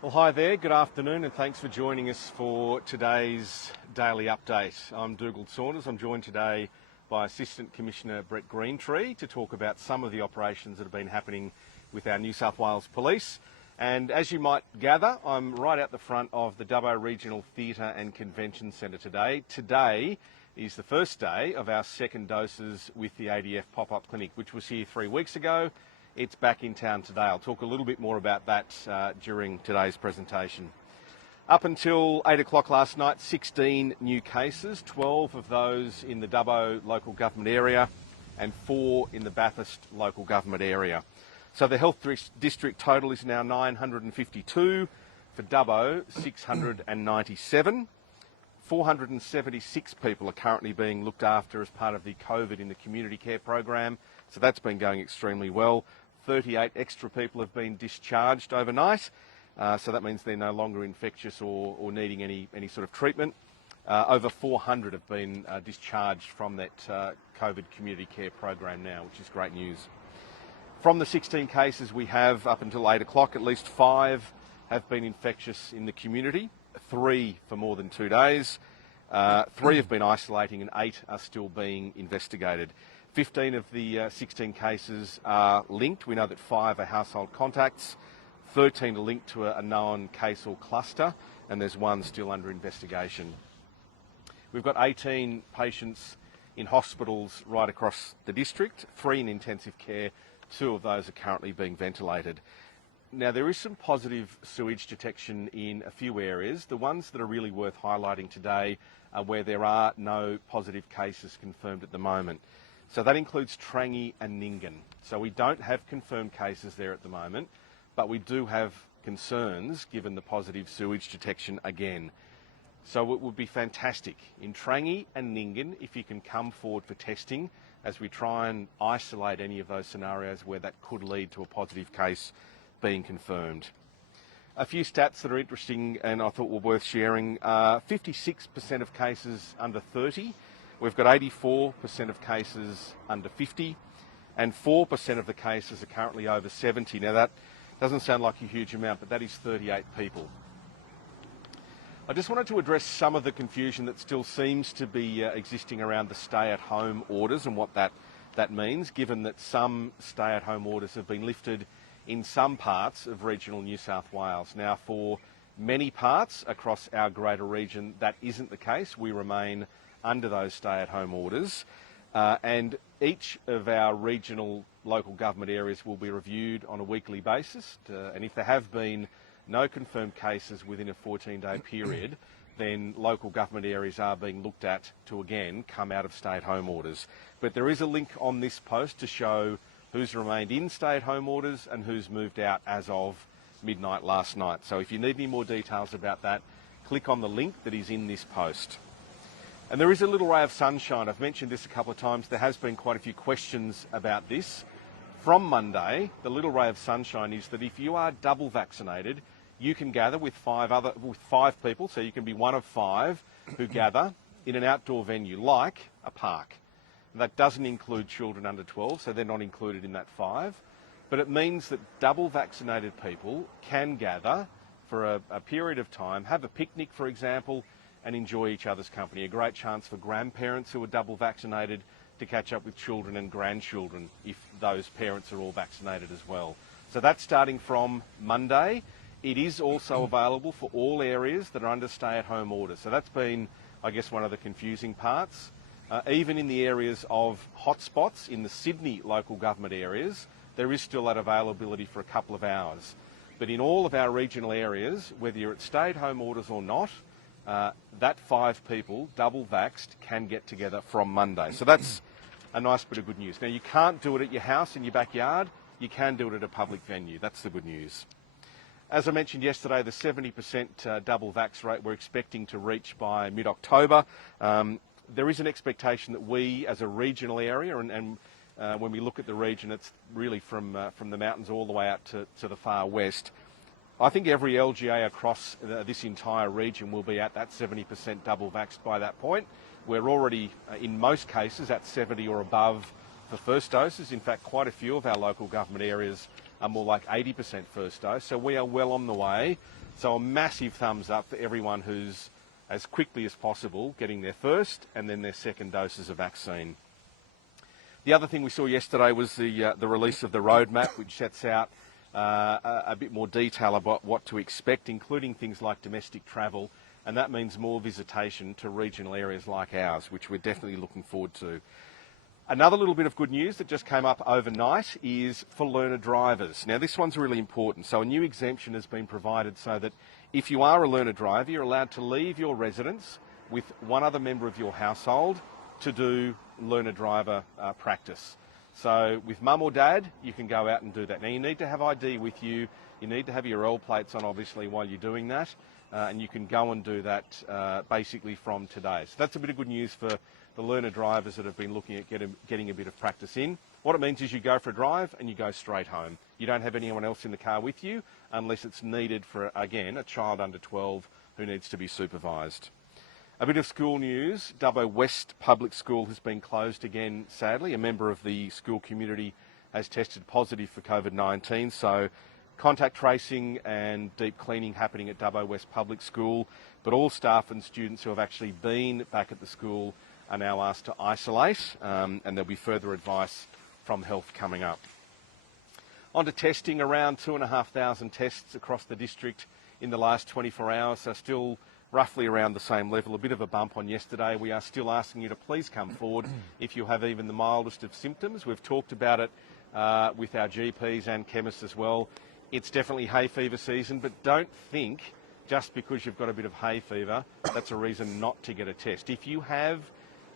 Well, hi there, good afternoon, and thanks for joining us for today's daily update. I'm Dougal Saunders. I'm joined today by Assistant Commissioner Brett Greentree to talk about some of the operations that have been happening with our New South Wales Police. And as you might gather, I'm right out the front of the Dubbo Regional Theatre and Convention Centre today. Today is the first day of our second doses with the ADF pop-up clinic, which was here 3 weeks ago. It's back in town today. I'll talk a little bit more about that during today's presentation. Up until 8 o'clock last night, 16 new cases, 12 of those in the Dubbo local government area and 4 in the Bathurst local government area. So the health district total is now 952, for Dubbo 697. 476 people are currently being looked after as part of the COVID in the community care program, so that's been going extremely well. 38 extra people have been discharged overnight, so that means they're no longer infectious or needing any sort of treatment. Over 400 have been discharged from that COVID community care program now, which is great news. From the 16 cases we have up until 8 o'clock, at least 5 have been infectious in the community, 3 for more than 2 days. 3 have been isolating and 8 are still being investigated. 15 of the 16 cases are linked. We know that 5 are household contacts, 13 are linked to a known case or cluster, and there's 1 still under investigation. We've got 18 patients in hospitals right across the district, 3 in intensive care, 2 of those are currently being ventilated. Now, there is some positive sewage detection in a few areas. The ones that are really worth highlighting today are where there are no positive cases confirmed at the moment. So that includes Trangie and Nyngan. So we don't have confirmed cases there at the moment, but we do have concerns given the positive sewage detection again. So it would be fantastic in Trangie and Nyngan if you can come forward for testing as we try and isolate any of those scenarios where that could lead to a positive case being confirmed. A few stats that are interesting and I thought were worth sharing. 56% of cases under 30. We've got 84% of cases under 50 and 4% of the cases are currently over 70. Now that doesn't sound like a huge amount, but that is 38 people. I just wanted to address some of the confusion that still seems to be existing around the stay-at-home orders and what that means, given that some stay-at-home orders have been lifted in some parts of regional New South Wales. Now, for many parts across our greater region, that isn't the case. We remain under those stay-at-home orders, and each of our regional local government areas will be reviewed on a weekly basis, and if there have been no confirmed cases within a 14-day period, then local government areas are being looked at to again come out of stay-at-home orders. But there is a link on this post to show who's remained in stay-at-home orders and who's moved out as of midnight last night. So if you need any more details about that, click on the link that is in this post. And there is a little ray of sunshine. I've mentioned this a couple of times. There has been quite a few questions about this. From Monday, the little ray of sunshine is that if you are double vaccinated, you can gather with 5 people, so you can be one of 5 who gather in an outdoor venue like a park. And that doesn't include children under 12, so they're not included in that 5. But it means that double vaccinated people can gather for a period of time, have a picnic, for example, and enjoy each other's company. A great chance for grandparents who are double vaccinated to catch up with children and grandchildren if those parents are all vaccinated as well. So that's starting from Monday. It is also available for all areas that are under stay-at-home orders. So that's been, I guess, one of the confusing parts. Even in the areas of hotspots in the Sydney local government areas, there is still that availability for a couple of hours. But in all of our regional areas, whether you're at stay-at-home orders or not, that 5 people, double vaxxed, can get together from Monday. So that's a nice bit of good news. Now, you can't do it at your house in your backyard. You can do it at a public venue. That's the good news. As I mentioned yesterday, the 70% double vax rate we're expecting to reach by mid-October. There is an expectation that we, as a regional area, and when we look at the region, it's really from the mountains all the way out to the far west. I think every LGA across this entire region will be at that 70% double vaxxed by that point. We're already, in most cases, at 70 or above for first doses. In fact, quite a few of our local government areas are more like 80% first dose. So we are well on the way. So a massive thumbs up for everyone who's, as quickly as possible, getting their first and then their second doses of vaccine. The other thing we saw yesterday was the release of the roadmap, which sets out a bit more detail about what to expect, including things like domestic travel, and that means more visitation to regional areas like ours, which we're definitely looking forward to. Another little bit of good news that just came up overnight is for learner drivers. Now, this one's really important. So a new exemption has been provided so that if you are a learner driver, you're allowed to leave your residence with one other member of your household to do learner driver practice. So with mum or dad, you can go out and do that. Now, you need to have ID with you. You need to have your L plates on, obviously, while you're doing that. And you can go and do that basically from today. So that's a bit of good news for the learner drivers that have been looking at getting a bit of practice in. What it means is you go for a drive and you go straight home. You don't have anyone else in the car with you unless it's needed for, again, a child under 12 who needs to be supervised. A bit of school news. Dubbo West Public School has been closed again, sadly. A member of the school community has tested positive for COVID-19, so contact tracing and deep cleaning happening at Dubbo West Public School, but all staff and students who have actually been back at the school are now asked to isolate, and there'll be further advice from health coming up. On to testing, around 2,500 tests across the district in the last 24 hours, so still roughly around the same level, a bit of a bump on yesterday. We are still asking you to please come forward if you have even the mildest of symptoms. We've talked about it with our GPs and chemists as well. It's definitely hay fever season, but don't think just because you've got a bit of hay fever, that's a reason not to get a test. If you have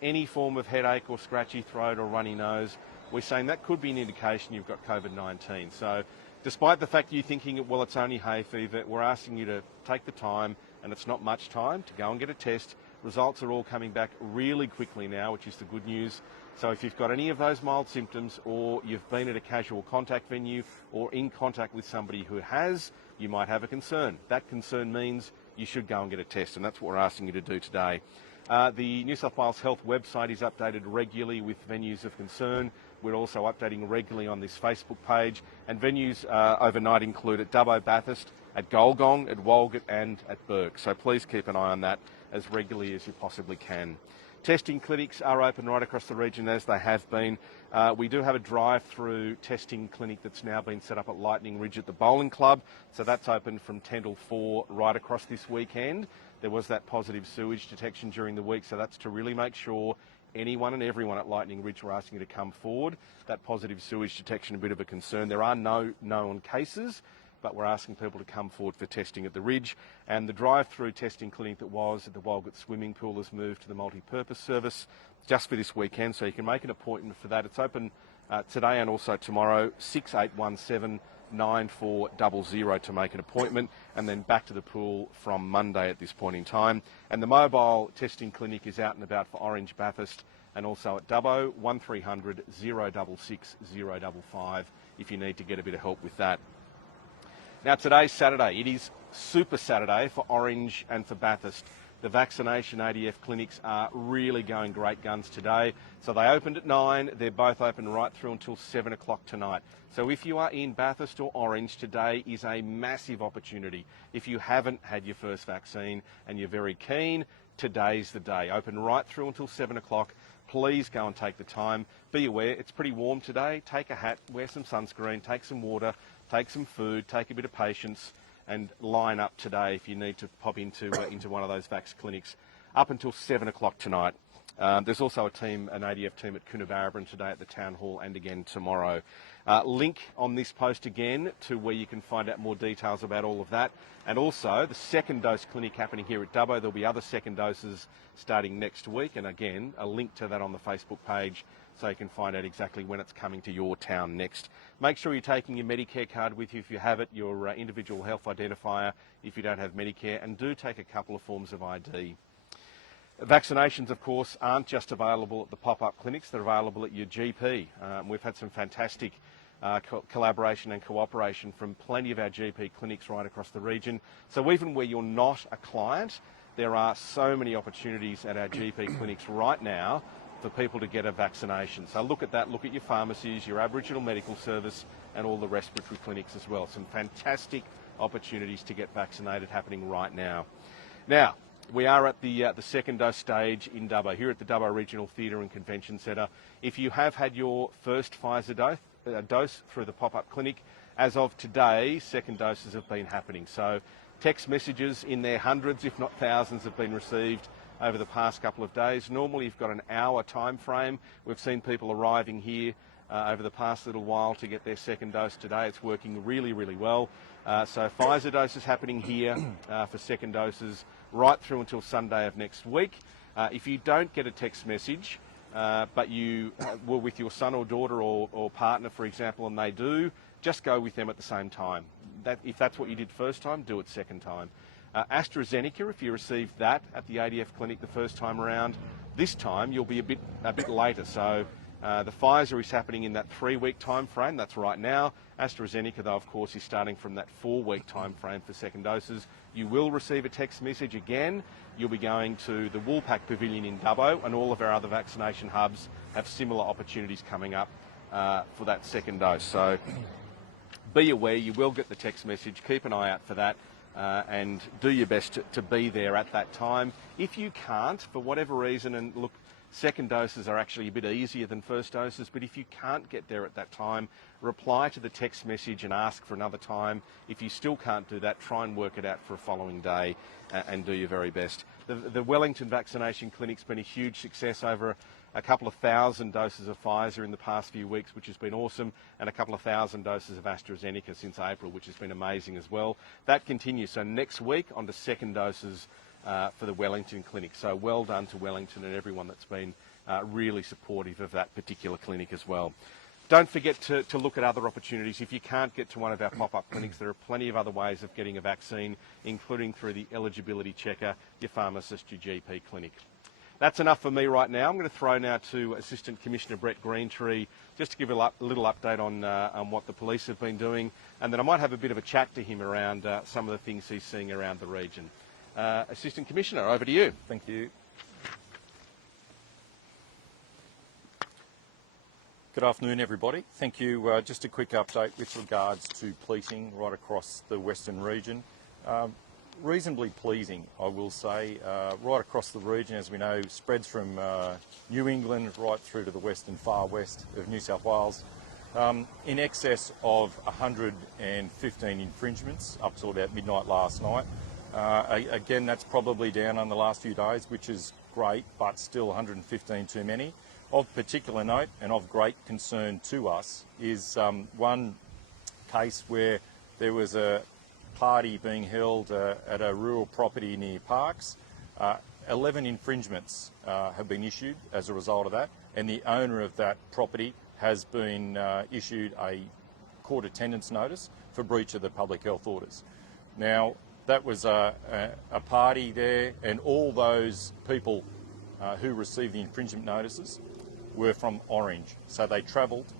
any form of headache or scratchy throat or runny nose, we're saying that could be an indication you've got COVID-19. So despite the fact you're thinking, well, it's only hay fever, we're asking you to take the time, and it's not much time, to go and get a test. Results are all coming back really quickly now, which is the good news. So if you've got any of those mild symptoms, or you've been at a casual contact venue or in contact with somebody who has, you might have a concern. That concern means you should go and get a test, and that's what we're asking you to do today. The New South Wales Health website is updated regularly with venues of concern. We're also updating regularly on this Facebook page, and venues overnight include at Dubbo Bathurst, at Golgong, at Walgett and at Burke. So please keep an eye on that as regularly as you possibly can. Testing clinics are open right across the region as they have been. We do have a drive-through testing clinic that's now been set up at Lightning Ridge at the Bowling Club. So that's open from 10 till 4 right across this weekend. There was that positive sewage detection during the week, so that's to really make sure anyone and everyone at Lightning Ridge are asking you to come forward. That positive sewage detection a bit of a concern. There are no known cases, but we're asking people to come forward for testing at the Ridge. And the drive-through testing clinic that was at the Walgett swimming pool has moved to the multi-purpose service just for this weekend, so you can make an appointment for that. It's open today and also tomorrow, 6817 9400 to make an appointment, and then back to the pool from Monday at this point in time. And the mobile testing clinic is out and about for Orange, Bathurst, and also at Dubbo, 1300 066 055 if you need to get a bit of help with that. Now, today's Saturday. It is Super Saturday for Orange and for Bathurst. The vaccination ADF clinics are really going great guns today. So they opened at 9. They're both open right through until 7 o'clock tonight. So if you are in Bathurst or Orange, today is a massive opportunity. If you haven't had your first vaccine and you're very keen, today's the day. Open right through until 7 o'clock. Please go and take the time. Be aware, it's pretty warm today. Take a hat, wear some sunscreen, take some water, take some food, take a bit of patience, and line up today if you need to pop into one of those vax clinics up until 7 o'clock tonight. There's also an ADF team at Coonabarabran today at the Town Hall and again tomorrow. Link on this post again to where you can find out more details about all of that. And also the second dose clinic happening here at Dubbo. There'll be other second doses starting next week, and again a link to that on the Facebook page so you can find out exactly when it's coming to your town next. Make sure you're taking your Medicare card with you if you have it, your individual health identifier if you don't have Medicare, and do take a couple of forms of ID. Vaccinations, of course, aren't just available at the pop-up clinics, they're available at your GP. We've had some fantastic collaboration and cooperation from plenty of our GP clinics right across the region. So even where you're not a client, there are so many opportunities at our GP clinics right now for people to get a vaccination. So look at that, look at your pharmacies, your Aboriginal Medical Service and all the respiratory clinics as well. Some fantastic opportunities to get vaccinated happening right now. Now, we are at the second dose stage in Dubbo, here at the Dubbo Regional Theatre and Convention Centre. If you have had your first Pfizer dose through the pop-up clinic, as of today, second doses have been happening. So text messages in their hundreds, if not thousands, have been received over the past couple of days. Normally you've got an hour time frame. We've seen people arriving here over the past little while to get their second dose today. It's working really, really well. So Pfizer doses happening here for second doses right through until Sunday of next week. If you don't get a text message, but you were with your son or daughter or partner, for example, and they do, just go with them at the same time. If that's what you did first time, do it second time. AstraZeneca, if you received that at the ADF clinic the first time around, this time you'll be a bit later. So the Pfizer is happening in that 3-week time frame. That's right now. AstraZeneca, though, of course, is starting from that 4-week time frame for second doses. You will receive a text message again. You'll be going to the Woolpack Pavilion in Dubbo, and all of our other vaccination hubs have similar opportunities coming up for that second dose. So be aware, you will get the text message. Keep an eye out for that. And do your best to be there at that time. If you can't, for whatever reason, and look, second doses are actually a bit easier than first doses, but if you can't get there at that time, reply to the text message and ask for another time. If you still can't do that, try and work it out for a following day and do your very best. The Wellington vaccination clinic's been a huge success, over a couple of thousand doses of Pfizer in the past few weeks, which has been awesome, and a couple of thousand doses of AstraZeneca since April, which has been amazing as well. That continues. So next week on to second doses for the Wellington clinic. So well done to Wellington and everyone that's been really supportive of that particular clinic as well. Don't forget to look at other opportunities. If you can't get to one of our pop-up clinics, there are plenty of other ways of getting a vaccine, including through the eligibility checker, your pharmacist, your GP clinic. That's enough for me right now. I'm going to throw now to Assistant Commissioner Brett Greentree just to give a little update on what the police have been doing, and then I might have a bit of a chat to him around some of the things he's seeing around the region. Assistant Commissioner, over to you. Thank you. Good afternoon, everybody. Thank you. Just a quick update with regards to policing right across the Western region. Reasonably pleasing, I will say, right across the region. As we know, spreads from New England right through to the west and far west of New South Wales. In excess of 115 infringements up till about midnight last night. Again, that's probably down on the last few days, which is great, but still 115 too many. Of particular note and of great concern to us is one case where there was a party being held at a rural property near Parks. 11 infringements have been issued as a result of that, and the owner of that property has been issued a court attendance notice for breach of the public health orders. Now, that was a party there, and all those people who received the infringement notices were from Orange. So they travelled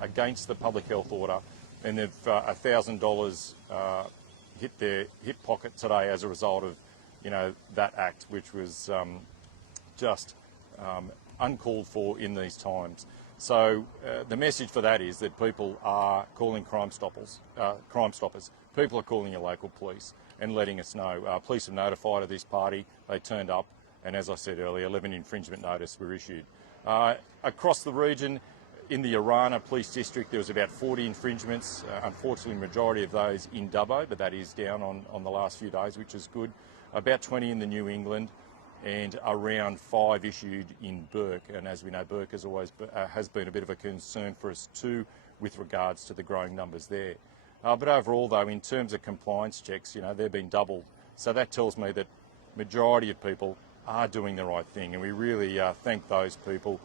against the public health order, and they've $1,000 hit their hip pocket today as a result of, that act, which was just uncalled for in these times. So the message for that is that people are calling Crime Stoppers. People are calling your local police and letting us know. Police have notified of this party. They turned up, and as I said earlier, 11 infringement notices were issued. Across the region, in the Arana Police District, there was about 40 infringements. Unfortunately, the majority of those in Dubbo, but that is down on the last few days, which is good. About 20 in the New England, and around 5 issued in Bourke. And as we know, Bourke has always has been a bit of a concern for us too, with regards to the growing numbers there. But overall, though, in terms of compliance checks, they've been doubled. So that tells me that majority of people are doing the right thing, and we really thank those people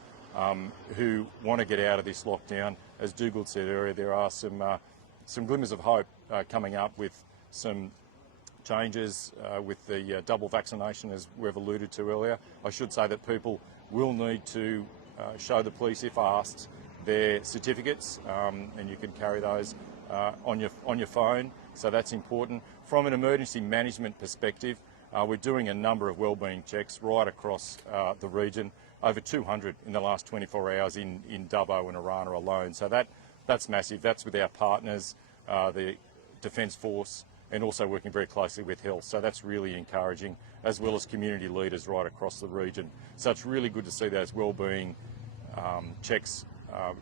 who want to get out of this lockdown. As Dougal said earlier, there are some glimmers of hope coming up with some changes with the double vaccination, as we've alluded to earlier. I should say that people will need to show the police, if asked, their certificates, and you can carry those on your phone, so that's important. From an emergency management perspective, we're doing a number of wellbeing checks right across the region, over 200 in the last 24 hours in Dubbo and Arana alone. So that that's massive. That's with our partners, the Defence Force, and also working very closely with health. So that's really encouraging, as well as community leaders right across the region. So it's really good to see those wellbeing checks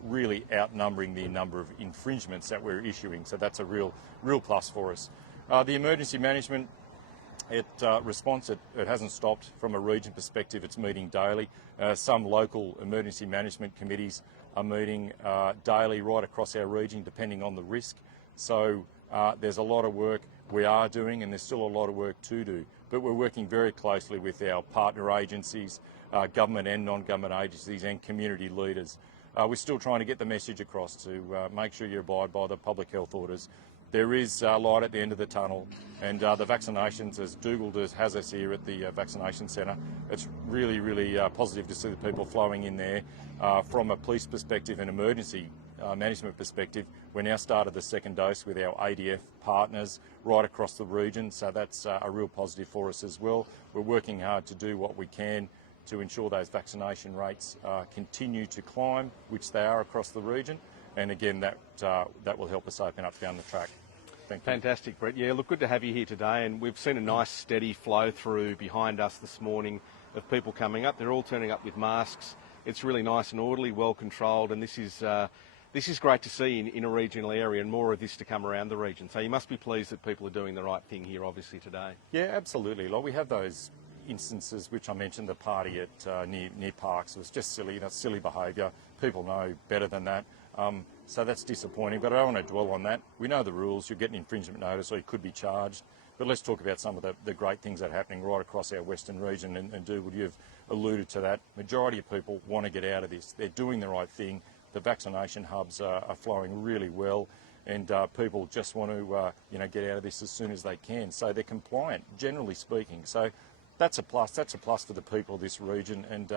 really outnumbering the number of infringements that we're issuing. So that's a real plus for us. The emergency management response, it hasn't stopped from a region perspective. It's meeting daily. Some local emergency management committees are meeting daily right across our region, depending on the risk. So there's a lot of work we are doing, and there's still a lot of work to do. But we're working very closely with our partner agencies, government and non-government agencies, and community leaders. We're still trying to get the message across to make sure you abide by the public health orders. There is light at the end of the tunnel, and the vaccinations, as Dougal has us here at the vaccination centre, it's really positive to see the people flowing in there. From a police perspective and emergency management perspective, we now started the second dose with our ADF partners right across the region, so that's a real positive for us as well. We're working hard to do what we can to ensure those vaccination rates continue to climb, which they are across the region, and again that will help us open up down the track. Thank you. Fantastic, Brett. Yeah, look, good to have you here today, and we've seen a nice steady flow through behind us this morning of people coming up. They're all turning up with masks. It's really nice and orderly, well controlled, and this is great to see in a regional area, and more of this to come around the region. So you must be pleased that people are doing the right thing here, obviously, today. Yeah, absolutely. Like, we have those instances which I mentioned, the party at near parks. It was just silly. That's silly behaviour. People know better than that. So that's disappointing, but I don't want to dwell on that. We know the rules. You get an infringement notice or you could be charged. But let's talk about some of the great things that are happening right across our western region, and Dougal, you've alluded to that. Majority of people want to get out of this. They're doing the right thing. The vaccination hubs are flowing really well, and people just want to get out of this as soon as they can. So they're compliant, generally speaking. So that's a plus. That's a plus for the people of this region, and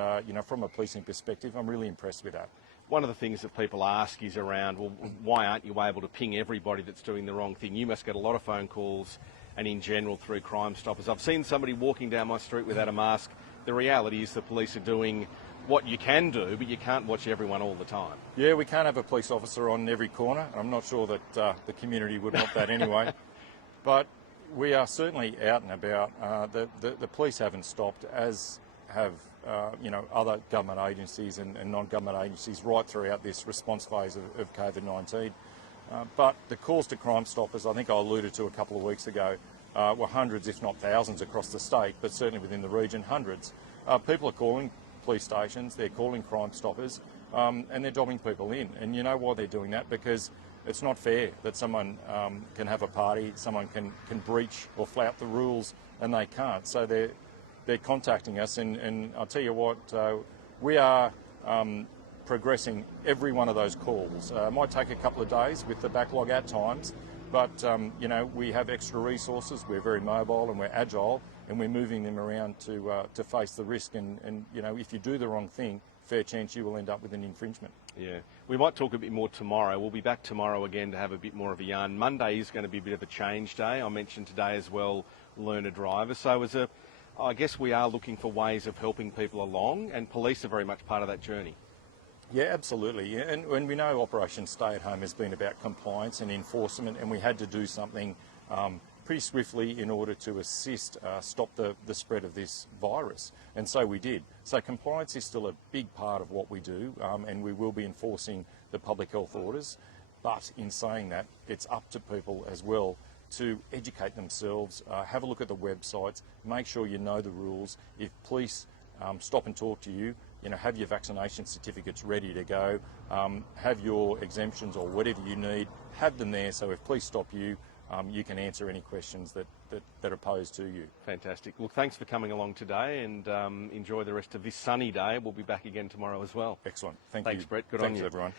from a policing perspective, I'm really impressed with that. One of the things that people ask is around, well, why aren't you able to ping everybody that's doing the wrong thing? You must get a lot of phone calls, and in general through Crime Stoppers. I've seen somebody walking down my street without a mask. The reality is the police are doing what you can do, but you can't watch everyone all the time. Yeah, we can't have a police officer on every corner. I'm not sure that the community would want that anyway. But we are certainly out and about. The police haven't stopped, as have other government agencies and non-government agencies right throughout this response phase of COVID-19. But the calls to Crime Stoppers, I think I alluded to a couple of weeks ago, were hundreds, if not thousands, across the state, but certainly within the region, hundreds. People are calling police stations, they're calling Crime Stoppers, and they're dobbing people in. And you know why they're doing that? Because it's not fair that someone can have a party, someone can breach or flout the rules, and they can't. So they're contacting us, and I'll tell you what, we are progressing every one of those calls. It might take a couple of days with the backlog at times, but we have extra resources. We're very mobile and we're agile, and we're moving them around to face the risk. And if you do the wrong thing, fair chance you will end up with an infringement. Yeah, we might talk a bit more tomorrow. We'll be back tomorrow again to have a bit more of a yarn. Monday is going to be a bit of a change day. I mentioned today as well, learner driver. So I guess we are looking for ways of helping people along, and police are very much part of that journey. Yeah, absolutely. Yeah. And when we know Operation Stay at Home has been about compliance and enforcement, and we had to do something pretty swiftly in order to assist stop the spread of this virus, and so we did. So compliance is still a big part of what we do, and we will be enforcing the public health orders. But in saying that, it's up to people as well to educate themselves, have a look at the websites, make sure you know the rules. If police stop and talk to you, have your vaccination certificates ready to go, have your exemptions or whatever you need, have them there, so if police stop you, you can answer any questions that are posed to you. Fantastic. Well, thanks for coming along today, and enjoy the rest of this sunny day. We'll be back again tomorrow as well. Excellent. Thanks, you. Brett. Good on you. Thanks, everyone.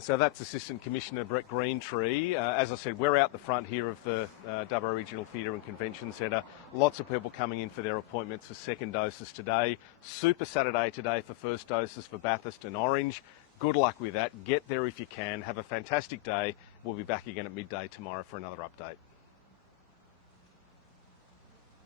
So that's Assistant Commissioner Brett Greentree. As I said, we're out the front here of the Dubbo Regional Theatre and Convention Centre. Lots of people coming in for their appointments for second doses today. Super Saturday today for first doses for Bathurst and Orange. Good luck with that. Get there if you can. Have a fantastic day. We'll be back again at midday tomorrow for another update.